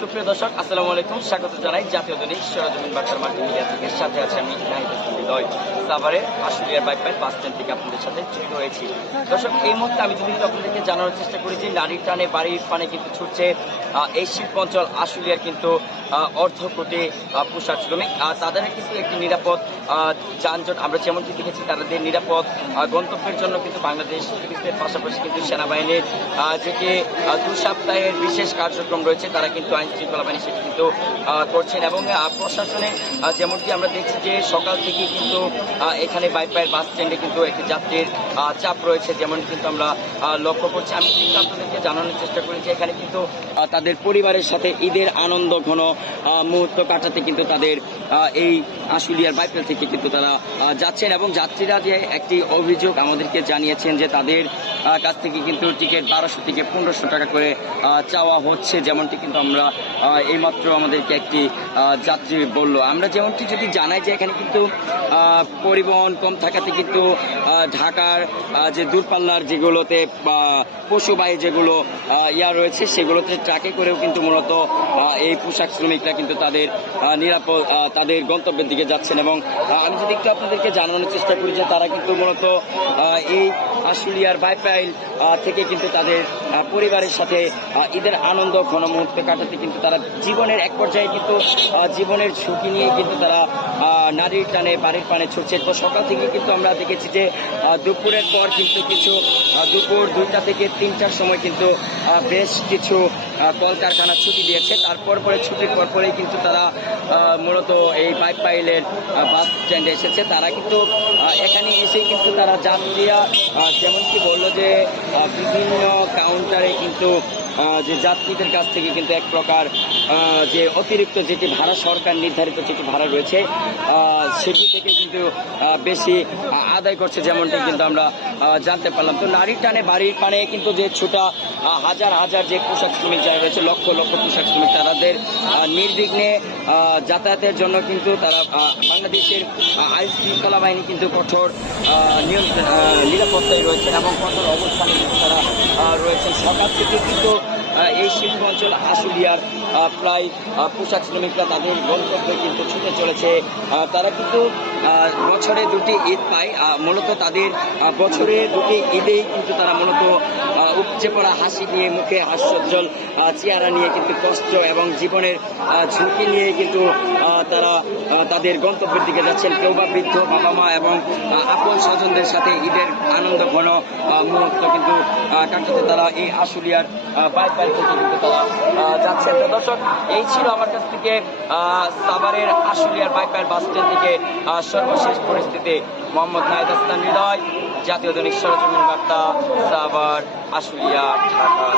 সুপ্রিয় দর্শক, আসসালামু আলাইকুম। স্বাগত জানাই জাতীয় দৈনিক সরজমিন বার্তার মাল্টিমিডিয়া থেকে। সাথে আছে আমি নাহিদ হাসান হৃদয়। সাভারের আশুলিয়ার বাইপাইল বাস স্ট্যান্ড থেকে আপনাদের সাথে যুক্ত হয়েছি। দর্শক, এই মুহূর্তে আমি যদি আপনাদেরকে জানানোর চেষ্টা করি যে নারীর টানে বাড়ির পানে কিন্তু ছুটছে এই শিল্প অঞ্চল আশুলিয়ার কিন্তু অর্ধকোটি পোশাক শ্রমিক। তাদের কিন্তু একটি নিরাপদ যানজট আমরা যেমনটি দেখেছি, তাদের নিরাপদ গন্তব্যের জন্য কিন্তু বাংলাদেশ পুলিশের পাশাপাশি কিন্তু সেনাবাহিনীর যেটি 2 সপ্তাহের বিশেষ কার্যক্রম রয়েছে, তারা কিন্তু আইন শৃঙ্খলা বাহিনী সেটি কিন্তু করছেন। এবং প্রশাসনে যেমনটি আমরা দেখছি যে সকাল থেকে কিন্তু এখানে বাইপাইল বাস স্ট্যান্ডে কিন্তু একটি যাত্রীর চাপ রয়েছে, যেমন কিন্তু আমরা লক্ষ্য করছি। আমি কিন্তু আপনাদেরকে জানানোর চেষ্টা করি যে এখানে কিন্তু তাদের পরিবারের সাথে ঈদের আনন্দ ঘন মুহূর্ত কাটাতে কিন্তু তাদের এই আশুলিয়ার বাইপাইল থেকে কিন্তু তারা যাচ্ছেন। এবং যাত্রীরা যে একটি অভিযোগ আমাদেরকে জানিয়েছেন যে তাদের কাছ থেকে কিন্তু টিকিট 1200 থেকে 1500 টাকা করে চাওয়া হচ্ছে, যেমনটি কিন্তু আমরা এইমাত্র আমাদেরকে একটি যাত্রী বলল। আমরা যেমনটি যদি জানাই যে এখানে কিন্তু পরিবহন কম থাকাতে কিন্তু ঢাকার যে দূরপাল্লার যেগুলোতে পশুবাহী যেগুলো রয়েছে সেগুলোতে ট্রাকে করেও কিন্তু মূলত এই পোশাক শ্রমিকরা কিন্তু তাদের নিরাপদ তাদের গন্তব্যের দিকে যাচ্ছেন। এবং আমি যদি একটু আপনাদেরকে জানানোর চেষ্টা করি যে তারা কিন্তু মূলত এই আশুলিয়ার বাইপাইল থেকে কিন্তু তাদের পরিবারের সাথে ঈদের আনন্দ ঘন মুহূর্তে কাটাতে কিন্তু তারা জীবনের এক পর্যায়ে কিন্তু জীবনের ঝুঁকি নিয়ে কিন্তু তারা নারীর টানে বাড়ির পানে ছুটছে। তো সকাল থেকে কিন্তু আমরা দেখেছি যে দুপুরের পর কিন্তু কিছু দুপুর 2টা থেকে 3টার সময় কিন্তু বেশ কিছু কলকারখানা ছুটি দিয়েছে। তারপর পরে ছুটির পরেই কিন্তু তারা মূলত এই বাইপাইলের বাস স্ট্যান্ডে এসেছে। তারা কিন্তু এখানে এসেই কিন্তু তারা যাত্রীরা যেমনটি বললো যে বিভিন্ন কাউন্টারে কিন্তু যে যাত্রীদের কাছ থেকে কিন্তু এক প্রকার যে অতিরিক্ত যেটি ভাড়া সরকার নির্ধারিত যেটি ভাড়া রয়েছে সেটি থেকে কিন্তু বেশি আদায় করছে, যেমনটি কিন্তু আমরা জানতে পারলাম। তো নারীর টানে বাড়ির পানে কিন্তু যে ছোটা হাজার হাজার যে পোশাক শ্রমিক যারা রয়েছে, লক্ষ লক্ষ পোশাক শ্রমিক, তাদের নির্বিঘ্নে যাতায়াতের জন্য কিন্তু তারা বাংলাদেশের আইন শৃঙ্খলা বাহিনী কিন্তু কঠোর নিরাপত্তায় রয়েছেন এবং কঠোর অবস্থানে কিন্তু তারা রয়েছেন। সকাল থেকে কিন্তু এই শিল্প অঞ্চল আশুলিয়ার প্রায় পোশাক শ্রমিকরা তাদের গন্তব্যে কিন্তু ছুটে চলেছে। তারা কিন্তু বছরে 2টি ঈদ পায়, মূলত তাদের বছরে 2টি ঈদেই কিন্তু তারা মূলত উপচে পড়া হাসি নিয়ে, মুখে হাস্যোজ্জ্বল চেহারা নিয়ে কিন্তু কষ্ট এবং জীবনের ঝুঁকি নিয়ে কিন্তু তারা তাদের গন্তব্যের দিকে যাচ্ছেন। কেউ বা বৃদ্ধ বাবা মা এবং আপন স্বজনদের সাথে ঈদের আনন্দ ঘন মুহূর্ত কিন্তু কাটাতে তারা এই আশুলিয়ার বাইপাইল থেকে কিন্তু তারা যাচ্ছেন। তো দর্শক, এই ছিল আমার কাছ থেকে সাভারের আশুলিয়ার বাইপাইল বাস স্ট্যান্ড থেকে সর্বশেষ পরিস্থিতি। মোহাম্মদ নাহিদ হাসান হৃদয়, জাতীয় দৈনিক সরজমিন বার্তা, সাভার, আশুলিয়া, ঢাকা।